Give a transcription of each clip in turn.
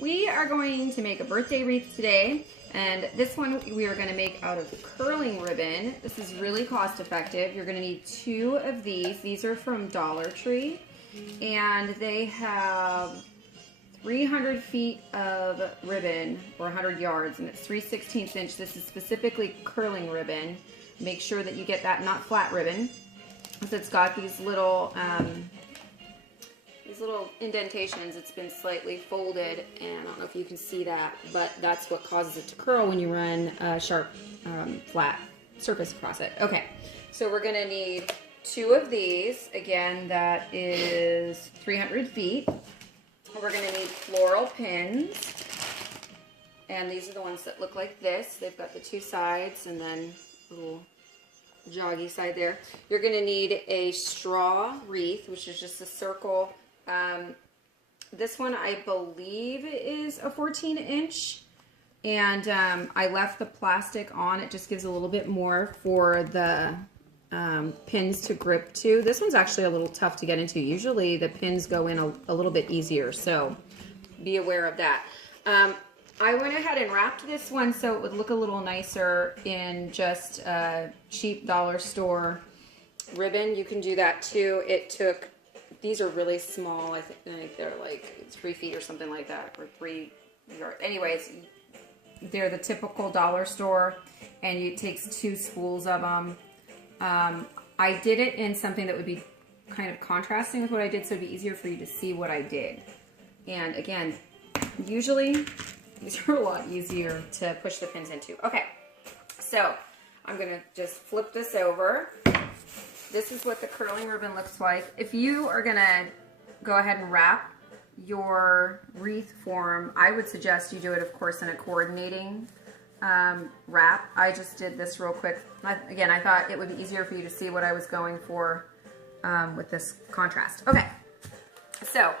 we are going to make a birthday wreath today, and this one we are going to make out of curling ribbon. This is really cost effective. You're going to need 2 of these. These are from Dollar Tree, and they have 300 feet of ribbon, or 100 yards, and it's 3/16 inch. This is specifically curling ribbon. Make sure that you get that, not flat ribbon. So it's got these little indentations. It's been slightly folded, and I don't know if you can see that, but that's what causes it to curl when you run a sharp, flat surface across it. Okay, so we're gonna need 2 of these. Again, that is 300 feet. We're gonna need floral pins, and these are the ones that look like this. They've got the 2 sides and then a little joggy side there. You're gonna need a straw wreath, which is just a circle. This one I believe is a 14 inch, and I left the plastic on. It just gives a little bit more for the pins to grip to. This one's actually a little tough to get into. Usually the pins go in a little bit easier, so be aware of that. I went ahead and wrapped this one so it would look a little nicer in just cheap dollar store ribbon. You can do that too. These are really small. I think they're like 3 feet or something like that, or 3 yards. Anyways, they're the typical dollar store, and it takes 2 spools of them. I did it in something that would be kind of contrasting with what I did, so it'd be easier for you to see what I did. And again, usually these are a lot easier to push the pins into. Okay, so I'm gonna just flip this over. This is what the curling ribbon looks like. If you are gonna go ahead and wrap your wreath form, I would suggest you do it, of course, in a coordinating wrap. I just did this real quick. Again, I thought it would be easier for you to see what I was going for with this contrast. Okay, so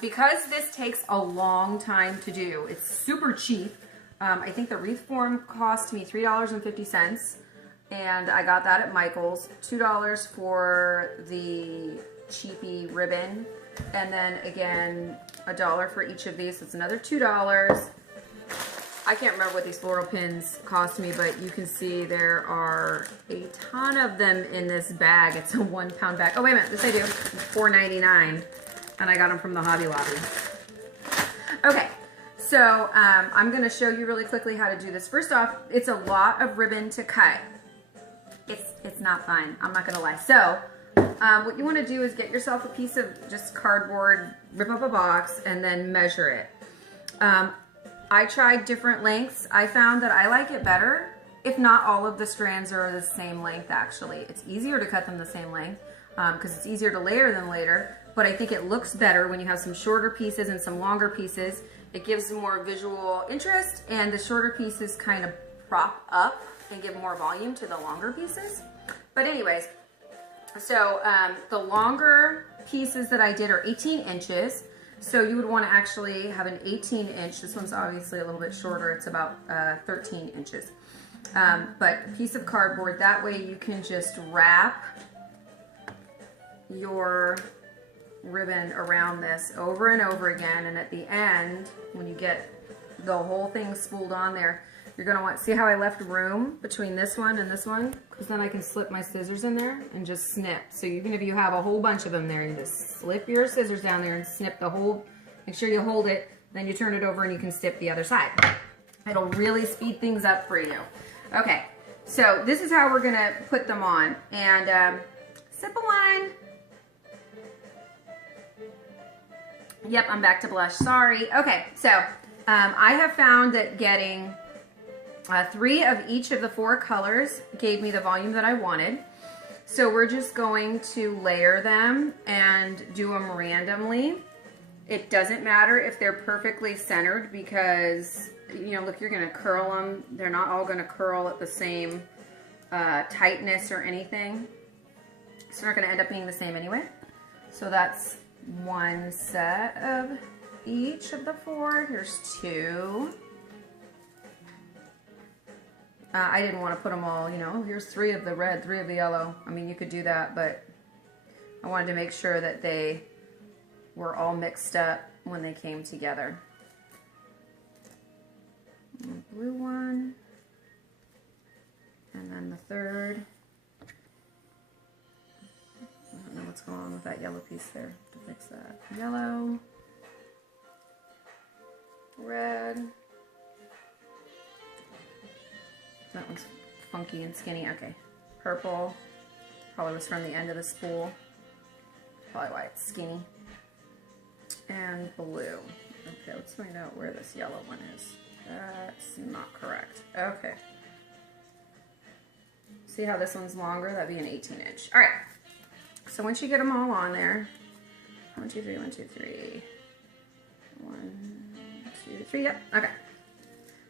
because this takes a long time to do, it's super cheap. I think the wreath form cost me $3.50. And I got that at Michael's. $2 for the cheapy ribbon, and then again $1 for each of these, so it's another $2. I can't remember what these floral pins cost me, but you can see there are a ton of them in this bag. It's a 1 pound bag. Oh wait a minute, this I do. $4.99, and I got them from the Hobby Lobby. Okay, so I'm going to show you really quickly how to do this. First off, it's a lot of ribbon to cut. It's not fun, I'm not gonna lie. So what you want to do is get yourself a piece of just cardboard, rip up a box, and then measure it. I tried different lengths. I found that I like it better if not all of the strands are the same length. Actually, it's easier to cut them the same length because it's easier to layer them later, but I think it looks better when you have some shorter pieces and some longer pieces. It gives more visual interest, and the shorter pieces kind of prop up and give more volume to the longer pieces. But anyways, so the longer pieces that I did are 18 inches. So you would want to actually have an 18 inch. This one's obviously a little bit shorter. It's about 13 inches. But a piece of cardboard, that way you can just wrap your ribbon around this over and over again. And at the end, when you get the whole thing spooled on there, you're going to want, see how I left room between this one and this one? Because then I can slip my scissors in there and just snip. So even if you have a whole bunch of them there, you just slip your scissors down there and snip the whole, make sure you hold it, then you turn it over and you can snip the other side. It'll really speed things up for you. Okay, so this is how we're going to put them on. And simple one. Yep, I'm back to blush, sorry. Okay, so I have found that getting 3 of each of the 4 colors gave me the volume that I wanted. So we're just going to layer them and do them randomly. It doesn't matter if they're perfectly centered because, you know, look, you're going to curl them. They're not all going to curl at the same tightness or anything. So they're not going to end up being the same anyway. So that's 1 set of each of the 4. Here's 2. I didn't want to put them all, you know, here's 3 of the red, 3 of the yellow. I mean, you could do that, but I wanted to make sure that they were all mixed up when they came together. And blue one. And then the third. I don't know what's going on with that yellow piece there. To fix that. Yellow. Red. That one's funky and skinny. Okay. Purple. Probably was from the end of the spool. Probably why it's skinny. And blue. Okay, let's find out where this yellow one is. That's not correct. Okay. See how this one's longer? That'd be an 18-inch. All right. So once you get them all on there, 1, 2, 3, 1, 2, 3. 1, 2, 3. Yep. Okay.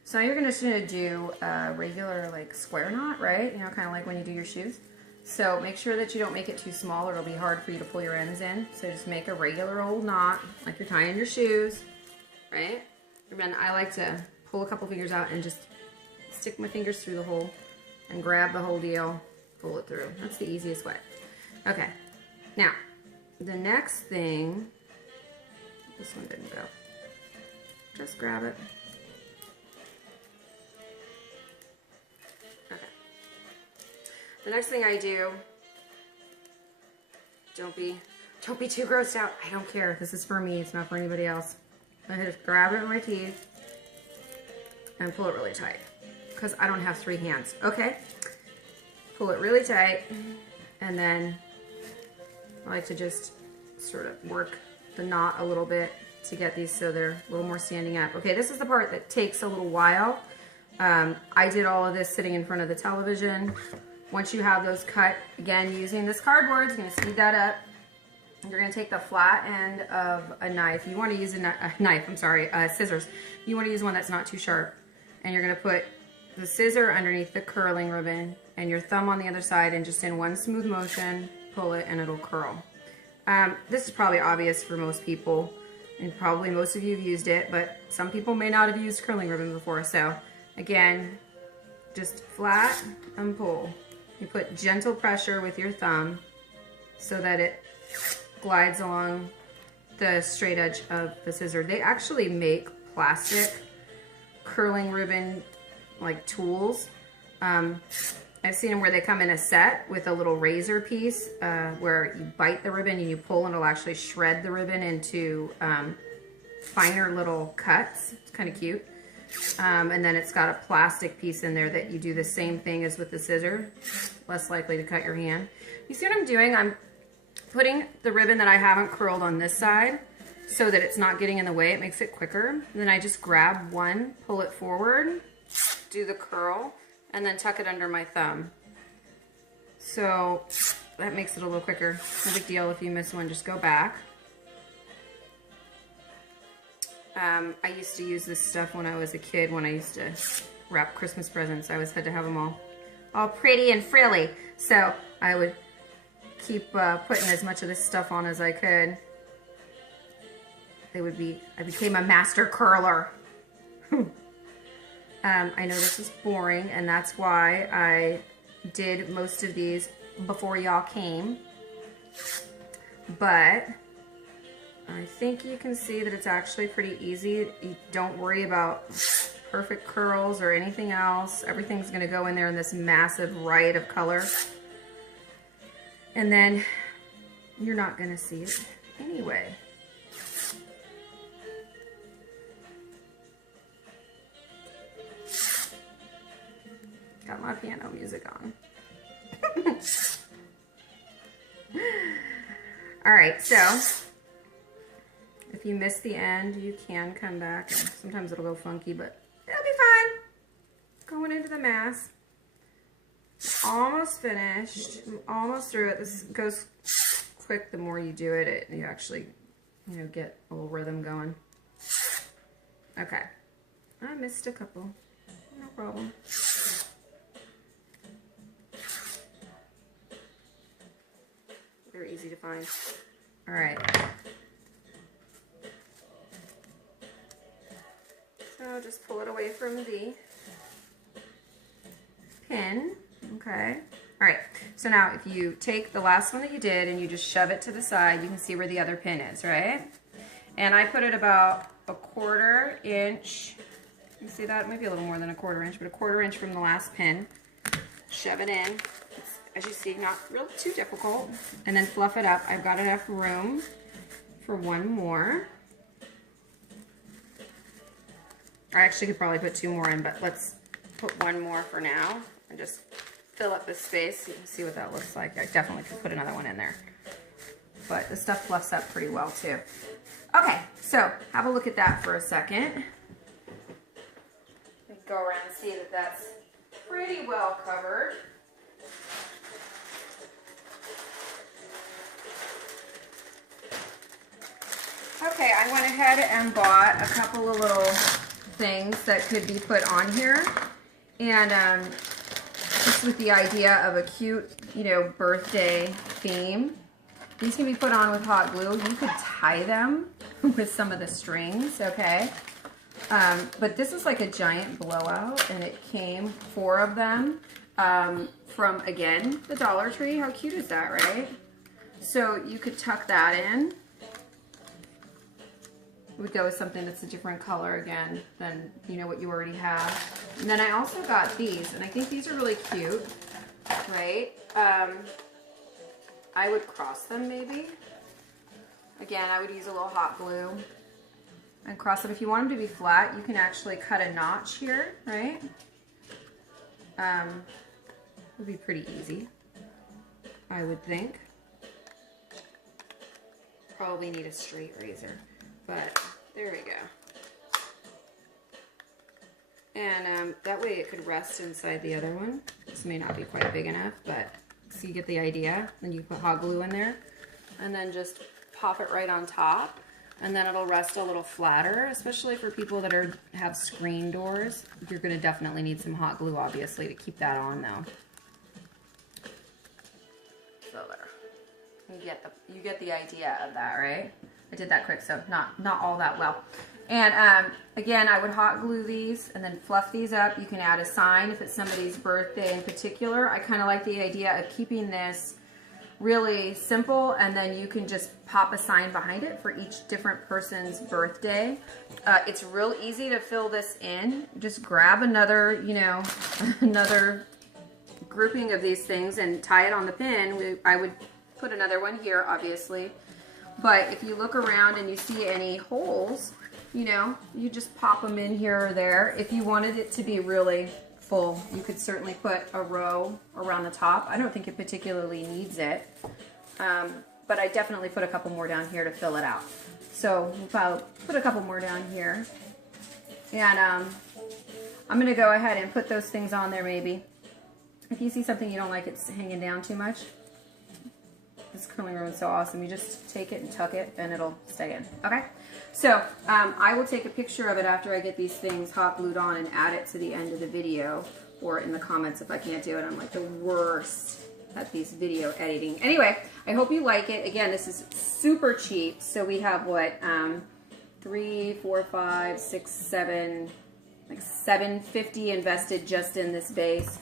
So now you're just gonna do a regular like square knot, right? You know, kind of like when you do your shoes. So make sure that you don't make it too small or it'll be hard for you to pull your ends in. So just make a regular old knot like you're tying your shoes, right? And then I like to pull a couple fingers out and just stick my fingers through the hole and grab the whole deal, pull it through. That's the easiest way. Okay, now the next thing, this one didn't go. Just grab it. Okay. The next thing I do, don't be too grossed out. I don't care. This is for me. It's not for anybody else. I just grab it with my teeth and pull it really tight because I don't have 3 hands. Okay. Pull it really tight, and then I like to just sort of work the knot a little bit to get these so they're a little more standing up. Okay, this is the part that takes a little while. I did all of this sitting in front of the television. Once you have those cut, again, using this cardboard, it's going to speed that up. You're going to take the flat end of a knife. You want to use scissors. You want to use one that's not too sharp. And you're going to put the scissor underneath the curling ribbon and your thumb on the other side, and just in one smooth motion, pull it and it'll curl. This is probably obvious for most people, and probably most of you have used it, but some people may not have used curling ribbon before. So again, just flat and pull. You put gentle pressure with your thumb so that it glides along the straight edge of the scissor. They actually make plastic curling ribbon like tools. I've seen them where they come in a set with a little razor piece where you bite the ribbon and you pull and it'll actually shred the ribbon into finer little cuts. It's kind of cute. And then it's got a plastic piece in there that you do the same thing as with the scissor. Less likely to cut your hand. You see what I'm doing? I'm putting the ribbon that I haven't curled on this side so that it's not getting in the way. It makes it quicker. And then I just grab one, pull it forward, do the curl, and then tuck it under my thumb. So that makes it a little quicker. No big deal if you miss one, just go back. I used to use this stuff when I was a kid, when I used to wrap Christmas presents. I always had to have them all pretty and frilly. So I would keep putting as much of this stuff on as I could. I became a master curler. I know this is boring, and that's why I did most of these before y'all came. But I think you can see that it's actually pretty easy. You don't worry about perfect curls or anything else. Everything's going to go in there in this massive riot of color. And then you're not going to see it anyway. Got my piano music on. All right, so if you miss the end, you can come back. And sometimes it'll go funky, but it'll be fine. Going into the mask. Almost finished. I'm almost through it. This goes quick. The more you do it, you actually, get a little rhythm going. Okay. I missed a couple. No problem. Very easy to find. All right. So just pull it away from the pin. Okay. All right. So now if you take the last one that you did and you just shove it to the side, you can see where the other pin is, right? And I put it about a 1/4 inch You see that? Maybe a little more than a 1/4 inch, but a 1/4 inch from the last pin. Shove it in. It's, as you see, not real too difficult. And then fluff it up. I've got enough room for one more. I actually could probably put 2 more in, but let's put 1 more for now and just fill up this space. You can see what that looks like. I definitely could put another one in there. But the stuff fluffs up pretty well too. Okay, so have a look at that for a second. Go around and see that that's pretty well covered. Okay, I went ahead and bought a couple of little things that could be put on here, and just with the idea of a cute, you know, birthday theme. These can be put on with hot glue. You could tie them with some of the strings, okay? But this is like a giant blowout, and it came 4 of them from, again, the Dollar Tree. How cute is that, right? So you could tuck that in. It would go with something that's a different color again than, you know, what you already have. And then I also got these, and I think these are really cute, right? I would cross them maybe. Again, I would use a little hot glue and cross them. If you want them to be flat, you can actually cut a notch here, right? Would be pretty easy, I would think. Probably need a straight razor, but there we go. And that way it could rest inside the other one. This may not be quite big enough, but so you get the idea. Then you put hot glue in there and then just pop it right on top, and then it'll rest a little flatter, especially for people that have screen doors. You're going to definitely need some hot glue, obviously, to keep that on though. So there. You get the idea of that, right? I did that quick, so not all that well. And again, I would hot glue these and then fluff these up. You can add a sign if it's somebody's birthday in particular. I kind of like the idea of keeping this really simple, and then you can just pop a sign behind it for each different person's birthday. It's real easy to fill this in. Just grab another, you know, another grouping of these things and tie it on the pin. I would put another one here, obviously. But if you look around and you see any holes, you know, you just pop them in here or there. If you wanted it to be really full, you could certainly put a row around the top. I don't think it particularly needs it, but I definitely put a couple more down here to fill it out. So I'll put a couple more down here, and I'm going to go ahead and put those things on there maybe. If you see something you don't like it's hanging down too much, this curling ribbon is so awesome. You just take it and tuck it and it'll stay in. Okay, so I will take a picture of it after I get these things hot glued on and add it to the end of the video, or in the comments if I can't do it. I'm like the worst at these video editing. Anyway, I hope you like it. Again, this is super cheap. So we have what, 3, 4, 5, 6, 7, like $7.50 invested just in this base.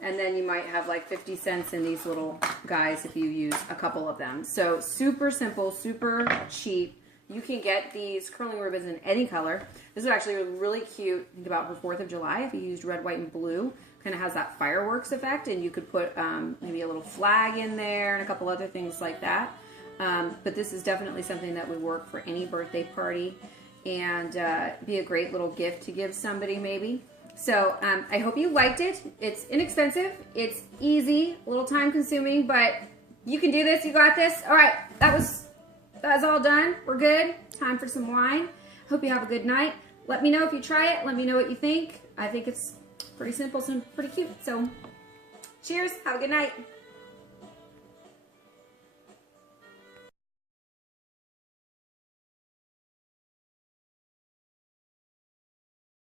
And then you might have like 50 cents in these little guys if you use a couple of them. So super simple, super cheap. You can get these curling ribbons in any color. This is actually really cute. Think about for 4th of July if you used red, white, and blue. Kind of has that fireworks effect, and you could put maybe a little flag in there and a couple other things like that. But this is definitely something that would work for any birthday party and be a great little gift to give somebody maybe. So I hope you liked it. It's inexpensive, it's easy, a little time consuming, but you can do this, you got this. All right, that's all done. We're good. Time for some wine. Hope you have a good night. Let me know if you try it. Let me know what you think. I think it's pretty simple and pretty cute. So cheers, have a good night.